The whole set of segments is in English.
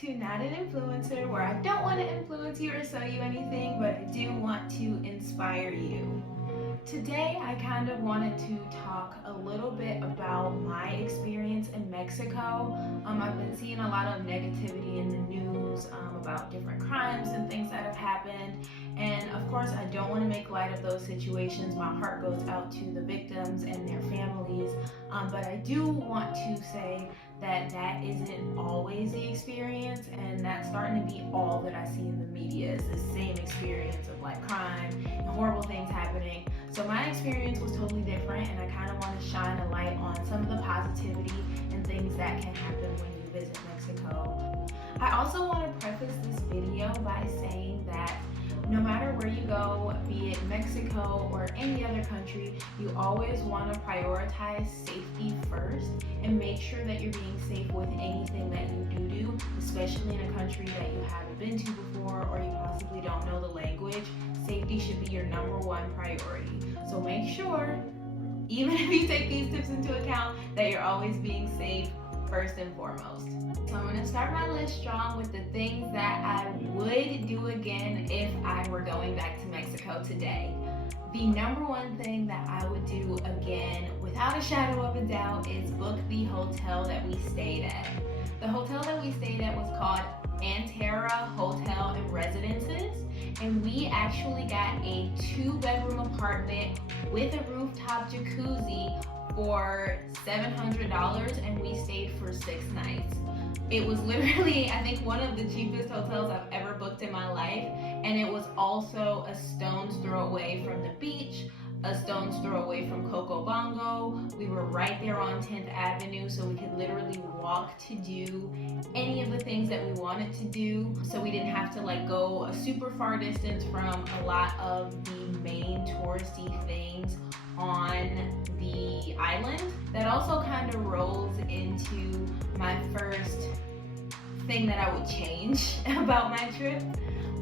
to Not an Influencer, where I don't want to influence you or sell you anything, but I do want to inspire you. Today, I kind of wanted to talk a little bit about my experience in Mexico. I've been seeing a lot of negativity in the news about different crimes and things that have happened. And of course, I don't want to make light of those situations. My heart goes out to the victims and their families. But I do want to say that that isn't always the experience, and that's starting to be all that I see in the media is the same experience of like crime and horrible things happening. So my experience was totally different, and I kind of want to shine a light on some of the positivity and things that can happen when you visit Mexico. I also want to preface this video by saying that no matter where you go, be it Mexico or any other country, you always want to prioritize safety first and make sure that you're being safe with anything that you do, especially in a country that you haven't been to before or you possibly don't know the language. Safety should be your number one priority. So make sure, even if you take these tips into account, that you're always being safe first and foremost. So I'm going to start my list strong with the things that I would do again if I were going back to Mexico today. The number one thing that I would do again, without a shadow of a doubt, is book the hotel that we stayed at. The hotel that we stayed at was called Antera Hotel and Residences, and we actually got a 2-bedroom apartment with a rooftop jacuzzi for $700, and we stayed for 6 nights. It was literally, I think, one of the cheapest hotels I've ever booked in my life, and it was also a stone's throw away from the beach, a stone's throw away from Coco Bongo. We were right there on 10th Avenue, so we could literally walk to do any of the things that we wanted to do. So we didn't have to like go a super far distance from a lot of the main touristy things on the island. That also kind of rolls into my first thing that I would change about my trip,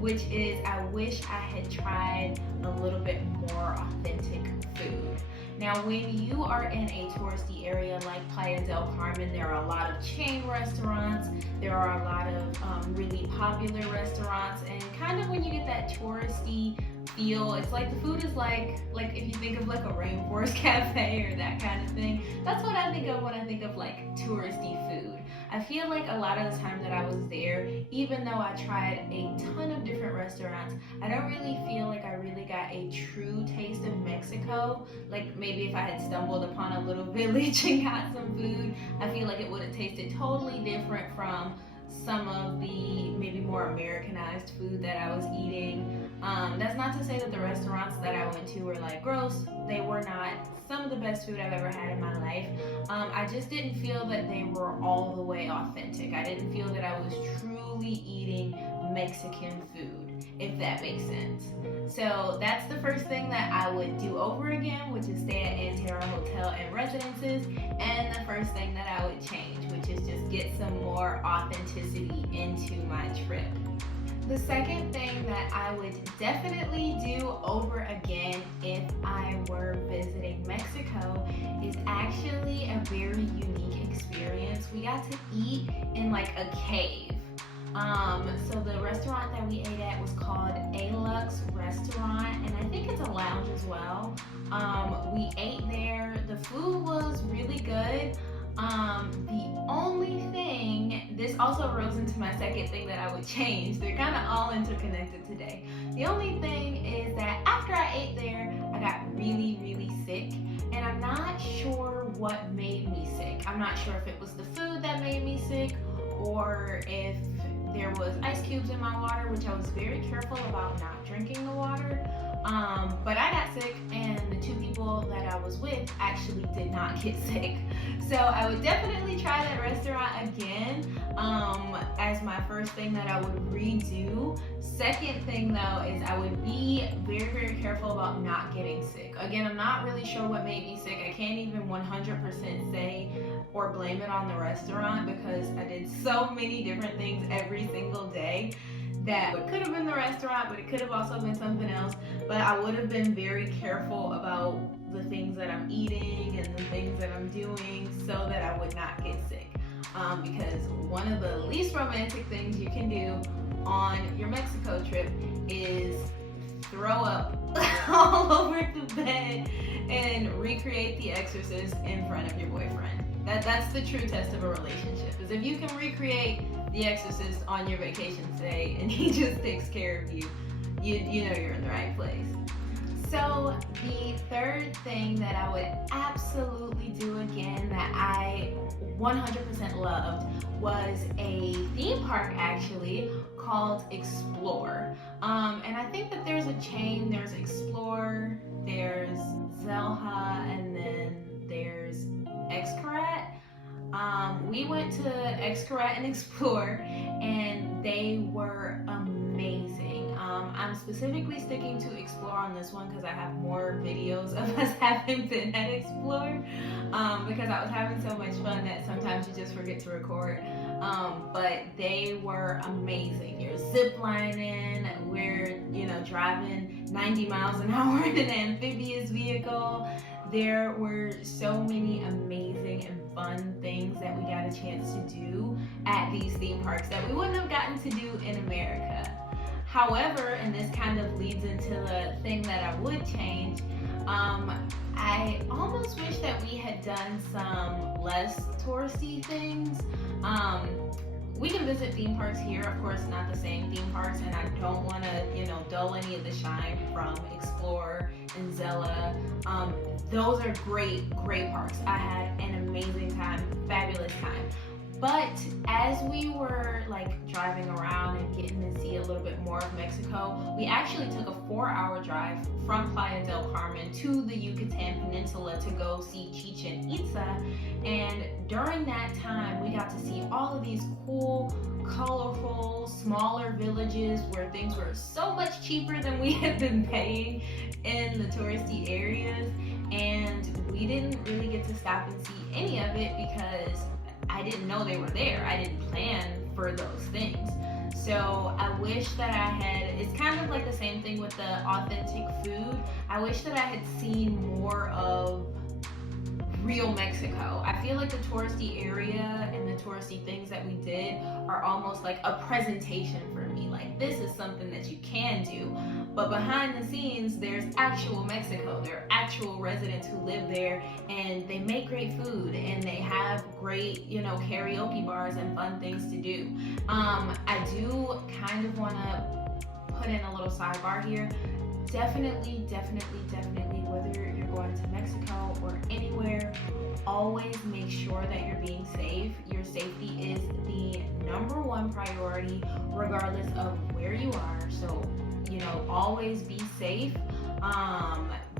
which is I wish I had tried a little bit more authentic food. Now, when you are in a touristy area like Playa del Carmen, there are a lot of chain restaurants, there are a lot of really popular restaurants, and kind of when you get that touristy feel, it's like the food is like if you think of like a rainforest cafe or that kind of thing. That's what I think of when I think of like touristy food. I feel like a lot of the time that I was there, even though I tried a ton of different restaurants, I don't really feel like I really got a true taste of Mexico. Like maybe if I had stumbled upon a little village and got some food, I feel like it would have tasted totally different from some of the maybe more Americanized food that I was eating. That's not to say that the restaurants that I went to were like gross. They were not some of the best food I've ever had in my life. I just didn't feel that they were all the way authentic. I didn't feel that I was truly eating Mexican food, if that makes sense. So that's the first thing that I would do over again, which is stay at Antera Hotel and Residences, and the first thing that I would change, which is just get some more authenticity into my trip. The second thing that I would definitely do over again if I were visiting Mexico is actually a very unique experience. We got to eat in like a cave. So the restaurant that we ate at was called A Lux Restaurant, and I think it's a lounge as well. We ate there. The food was really good. The only thing, this also rolls into my second thing that I would change. They're kind of all interconnected today. The only thing is that after I ate there, I got really, really sick, and I'm not sure what made me sick. I'm not sure if it was the food that made me sick or if there was ice cubes in my water, which I was very careful about not drinking the water. But I got sick, and the 2 people that I was with actually did not get sick. So I would definitely try that restaurant again as my first thing that I would redo. Second thing though is I would be very, very careful about not getting sick. Again, I'm not really sure what made me sick. I can't even 100% say or blame it on the restaurant because I did so many different things every single day that it could have been the restaurant, but it could have also been something else. But I would have been very careful about the things that I'm eating and the things that I'm doing so that I would not get sick. because one of the least romantic things you can do on your Mexico trip is throw up all over the bed and recreate The Exorcist in front of your boyfriend. That's the true test of a relationship, is if you can recreate The Exorcist on your vacation stay and he just takes care of you, you know you're in the right place. So the third thing that I would absolutely do again that I 100% loved was a theme park actually called Explore. And I think that there's a chain. There's Explore, there's Zelha, and then there's Xcaret. We went to Xcaret and Explore, and they were amazing. I'm specifically sticking to Explore on this one because I have more videos of us having been at Explore, because I was having so much fun that sometimes you just forget to record. But they were amazing. You're ziplining, we're driving 90 miles an hour in an amphibious vehicle. There were so many amazing and fun things that we got a chance to do at these theme parks that we wouldn't have gotten to do in America. However, and this kind of leads into the thing that I would change, I almost wish that we had done some less touristy things. We can visit theme parks here, of course, not the same theme parks, and I don't want to, dull any of the shine from Explore and Zella. Those are great parks. I had an amazing time, fabulous time. But as we were driving around and getting to see a little bit more of Mexico, we actually took a 4-hour drive from Playa del Carmen to the Yucatan Peninsula to go see Chichen Itza. And during that time, we got to see all of these cool, colorful, smaller villages where things were so much cheaper than we had been paying in the touristy areas. And we didn't really get to stop and see any of it because I didn't know they were there. I didn't plan for those things. So I wish that I had, it's kind of like the same thing with the authentic food. I wish that I had seen more of real Mexico. I feel like the touristy area and the touristy things that we did are almost like a presentation for me. Like, this is something that you can do. But behind the scenes, there's actual Mexico. There are actual residents who live there, and they make great food, and they have great, karaoke bars and fun things to do. I do kind of want to put in a little sidebar here. Definitely, whether you're going to Mexico or anywhere, always make sure that you're being safe. Your safety is the #1 priority, regardless of where you are. So, always be safe.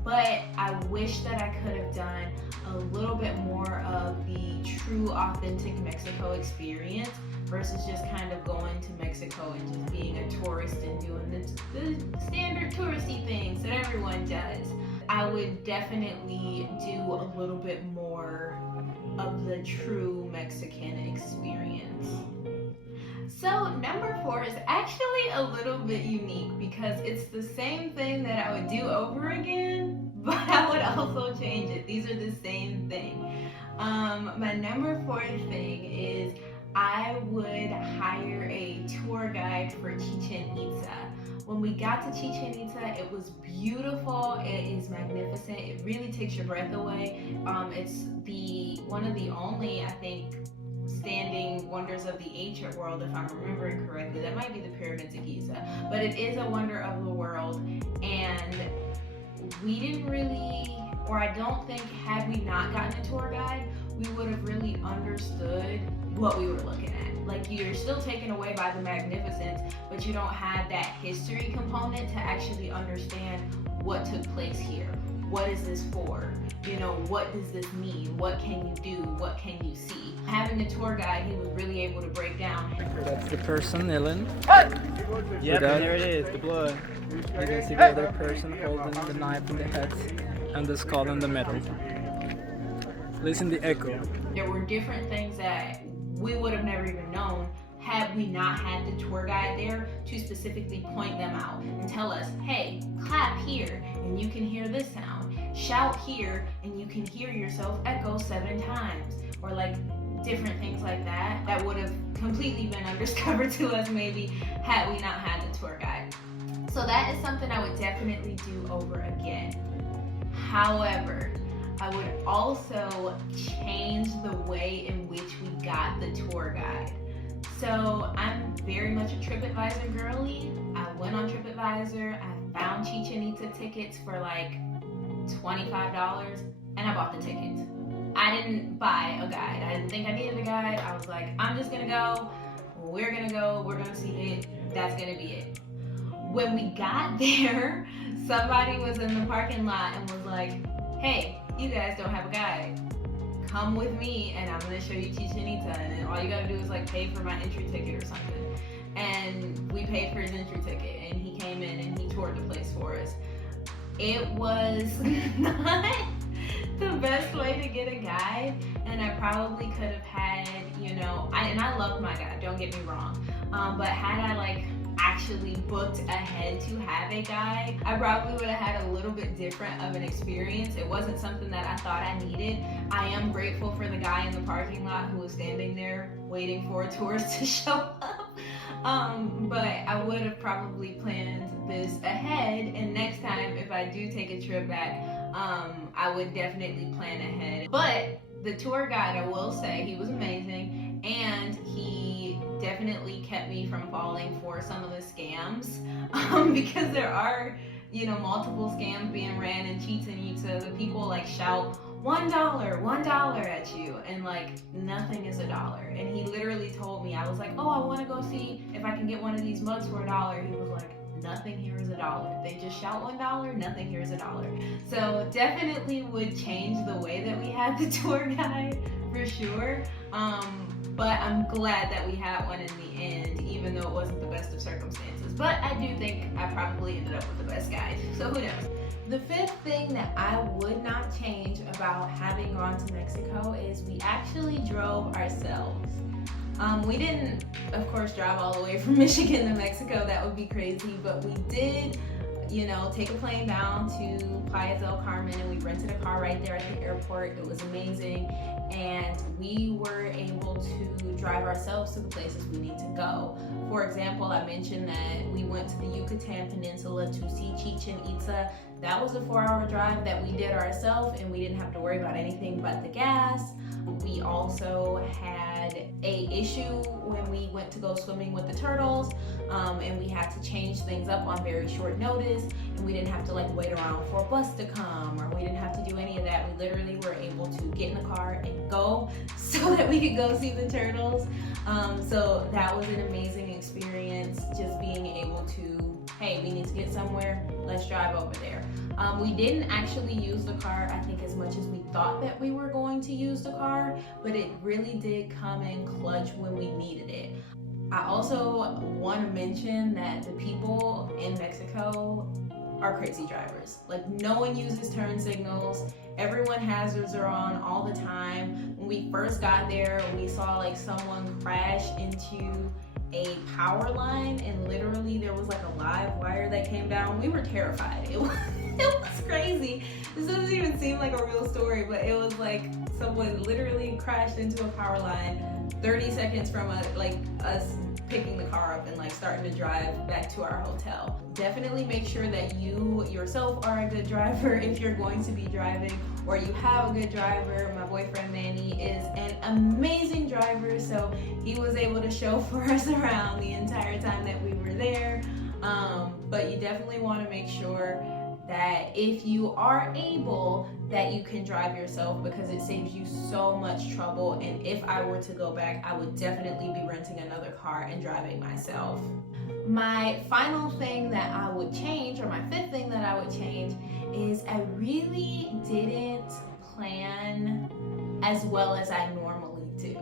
But I wish that I could have done a little bit more of the true, authentic Mexico experience versus just kind of going to Mexico and just being a tourist and doing the standard touristy things that everyone does. I would definitely do a little bit more of the true Mexican experience. So number 4 is actually a little bit unique because it's the same thing that I would do over again, but I would also change it. These are the same thing. My number 4 thing is I would hire a tour guide for Chichen Itza. When we got to Chichen Itza, it was beautiful. It is magnificent. It really takes your breath away. It's one of the only, I think, standing wonders of the ancient world, if I'm remembering correctly. That might be the pyramids of Giza, but it is a wonder of the world. And we didn't really, or I don't think, had we not gotten a tour guide, we would have really understood what we were looking at. Like, you're still taken away by the magnificence, but you don't have that history component to actually understand what took place here. What is this for? What does this mean? What can you do? What can you see? Having a tour guide, he was really able to break down. That's the person, Ellen. Yep, and there it is, the blood. You can see the other person holding the knife in the head and the skull in the middle. Listen to the echo. There were different things that we would have never even known had we not had the tour guide there to specifically point them out and tell us, hey, clap here and you can hear this sound. Shout here and you can hear yourself echo 7 times. Or different things like that that would have completely been undiscovered to us maybe had we not had the tour guide. So that is something I would definitely do over again. However, I would also change the way in which we got the tour guide. So I'm very much a TripAdvisor girly. I went on TripAdvisor, I found Chichen Itza tickets for like $25 and I bought the tickets. I didn't buy a guide. I didn't think I needed a guide. I was like, I'm just gonna go, we're gonna see it, that's gonna be it. When we got there, somebody was in the parking lot and was like, hey, you guys don't have a guide. Come with me and I'm gonna show you Chichen Itza, and then all you gotta do is like pay for my entry ticket or something. And we paid for his entry ticket and he came in and he toured the place for us. It was not the best way to get a guide, and I probably could have had, you know, I loved my guide, don't get me wrong, but had I like actually booked ahead to have a guide, I probably would have had a little bit different of an experience. It wasn't something that I thought I needed. I am grateful for the guy in the parking lot who was standing there waiting for tourists to show up. But I would have probably planned this ahead, and next time if I do take a trip back, I would definitely plan ahead. But the tour guide, I will say, he was amazing, and he definitely kept me from falling for some of the scams, because there are, you know, multiple scams being ran in Chichen Itza. The people like shout $1 at you, and like nothing is $1. And he literally told me, I was like, oh, I want to go see if I can get one of these mugs for $1. He was like, nothing here is $1. They just shout $1, nothing here is $1. So definitely would change the way that we had the tour guide for sure. But I'm glad that we had one in the end, even though it wasn't the best of circumstances. But I do think I probably ended up with the best guide, so who knows. The fifth thing that I would not change about having gone to Mexico is we actually drove ourselves. We didn't, of course, drive all the way from Michigan to Mexico. That would be crazy. But we did, you know, take a plane down to Playa del Carmen, and we rented a car right there at the airport. It was amazing. And we were able to drive ourselves to the places we need to go. For example, I mentioned that we went to the Yucatan Peninsula to see Chichen Itza. That was a 4-hour drive that we did ourselves, and we didn't have to worry about anything but the gas. We also had a issue when we went to go swimming with the turtles, and we had to change things up on very short notice, and we didn't have to like wait around for a bus to come, or we didn't have to do any of that. We literally were able to get in the car and go so that we could go see the turtles. So that was an amazing experience, just being able to, hey, we need to get somewhere, let's drive over there. We didn't actually use the car, I think, as much as we thought that we were going to use the car, but it really did come in clutch when we needed it. I also want to mention that the people in Mexico are crazy drivers. Like, no one uses turn signals. Everyone hazards are on all the time. When we first got there, we saw like someone crash into a power line, and literally there was like a live wire that came down. We were terrified. It was crazy. This doesn't even seem like a real story, but it was like someone literally crashed into a power line 30 seconds from us picking the car up and like starting to drive back to our hotel. Definitely make sure that you yourself are a good driver if you're going to be driving, or you have a good driver. My boyfriend Manny is an amazing driver, so he was able to chauffeur us around the entire time that we were there. But you definitely want to make sure that if you are able, that you can drive yourself, because it saves you so much trouble. And if I were to go back, I would definitely be renting another car and driving myself. My final thing that I would change, or my fifth thing that I would change, is I really didn't plan as well as I normally do.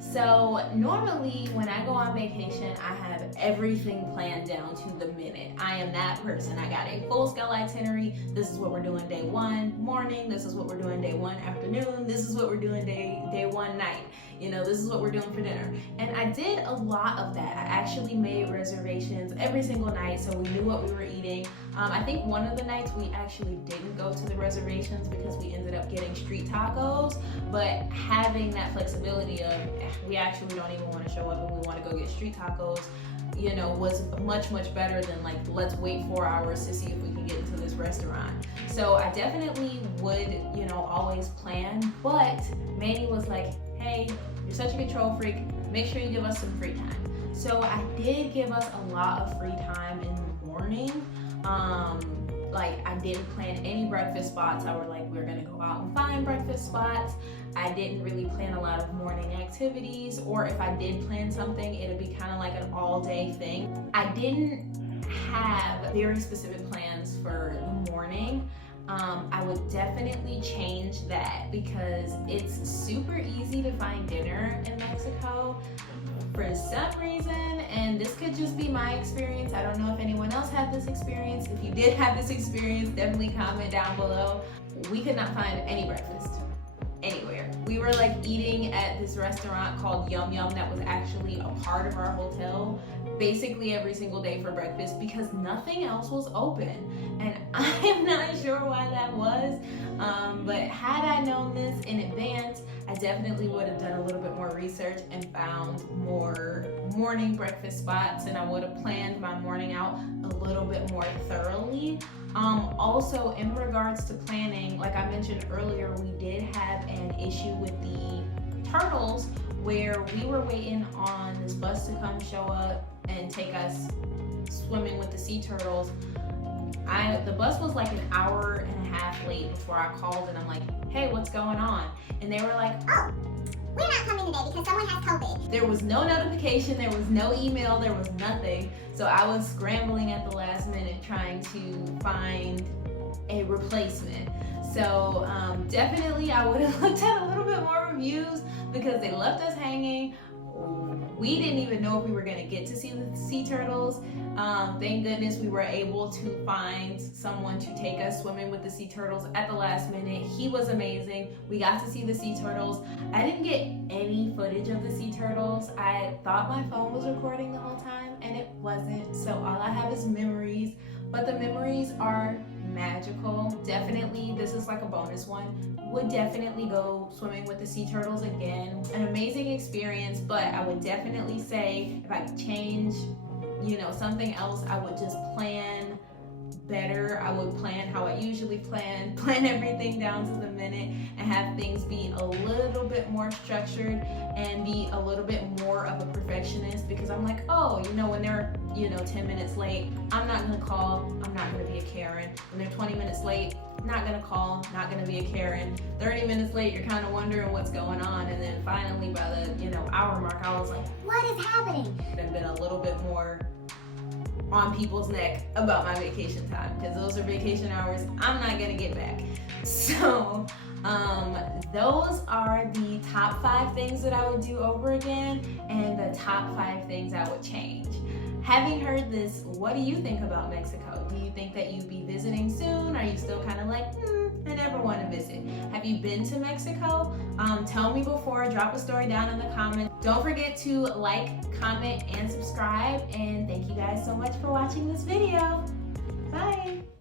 So normally when I go on vacation, I have everything planned down to the minute. I am that person. I got a full scale itinerary. This is what we're doing day 1 morning. This is what we're doing day 1 afternoon. This is what we're doing day 1 night. You know, this is what we're doing for dinner. And I did a lot of that. I actually made reservations every single night, so we knew what we were eating. I think one of the nights we actually didn't go to the reservations because we ended up getting street tacos, but having that flexibility of we actually don't even want to show up and we want to go get street tacos, you know, was much better than like, let's wait 4 hours to see if we can get into this restaurant. So I definitely would, you know, always plan, but Manny was like, hey, you're such a control freak, make sure you give us some free time. So I did give us a lot of free time in the morning. Like I didn't plan any breakfast spots. I was like, we're gonna go out and find breakfast spots. I didn't really plan a lot of morning activities, or if I did plan something, it'd be kind of like an all-day thing. I didn't have very specific plans for the morning. I would definitely change that because it's super easy to find dinner in Mexico for some reason, and this could just be my experience. I don't know if anyone else had this experience. If you did have this experience, definitely comment down below. We could not find any breakfast anywhere. We were like eating at this restaurant called Yum Yum that was actually a part of our hotel basically every single day for breakfast because nothing else was open, and I am not sure why that was, but had I known this in advance, I definitely would have done a little bit more research and found more morning breakfast spots, and I would have planned my morning out a little bit more thoroughly. Also, in regards to planning, like I mentioned earlier, we did have an issue with the turtles where we were waiting on this bus to come show up and take us swimming with the sea turtles. The bus was like an hour and a half late before I called, and I'm like, hey, what's going on? And they were like, oh, we're not coming today because someone has COVID. There was no notification, there was no email, there was nothing. So I was scrambling at the last minute trying to find a replacement. So definitely I would have looked at a little bit more reviews because they left us hanging. We didn't even know if we were gonna get to see the sea turtles. Thank goodness we were able to find someone to take us swimming with the sea turtles at the last minute. He was amazing. We got to see the sea turtles. I didn't get any footage of the sea turtles. I thought my phone was recording the whole time and it wasn't. So all I have is memories, but the memories are magical. Definitely, this is like a bonus one. Would definitely go swimming with the sea turtles again. An amazing experience, but I would definitely say if I could change, you know, something else, I would just plan better. I would plan how I usually plan everything down to the minute and have things be a little bit more structured and be a little bit more of a perfectionist, because I'm like, oh, you know, when they're, you know, 10 minutes late, I'm not gonna call, I'm not gonna be a Karen. When they're 20 minutes late, not gonna call, not gonna be a Karen. 30 minutes late, you're kind of wondering what's going on, and then finally by the, you know, hour mark, I was like, what is happening? I've been a little bit more on people's neck about my vacation time, because those are vacation hours I'm not gonna get back. So those are the top 5 things that I would do over again and the top 5 things I would change. Having heard this, what do you think about Mexico? Do you think that you'd be visiting soon? Are you still kind of like, I never want to visit? Have you been to Mexico? Tell me before, drop a story down in the comments. Don't forget to like, comment, and subscribe. And thank you guys so much for watching this video. Bye.